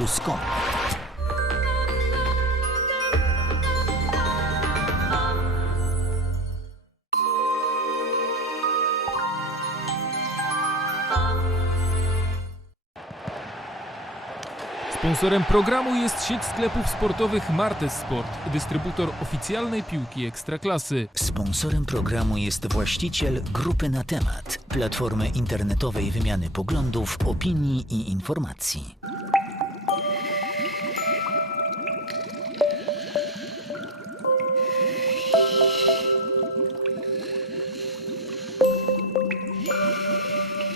plus.com. Sponsorem programu jest sieć sklepów sportowych Martes Sport, dystrybutor oficjalnej piłki Ekstraklasy. Sponsorem programu jest właściciel Grupy na temat, platformy internetowej wymiany poglądów, opinii i informacji.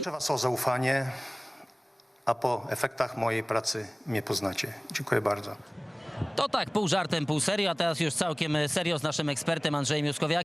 Proszę Was o zaufanie, a po efektach mojej pracy mnie poznacie. Dziękuję bardzo. To tak, pół żartem, pół serio, a teraz już całkiem serio z naszym ekspertem Andrzejem Juskowiakiem.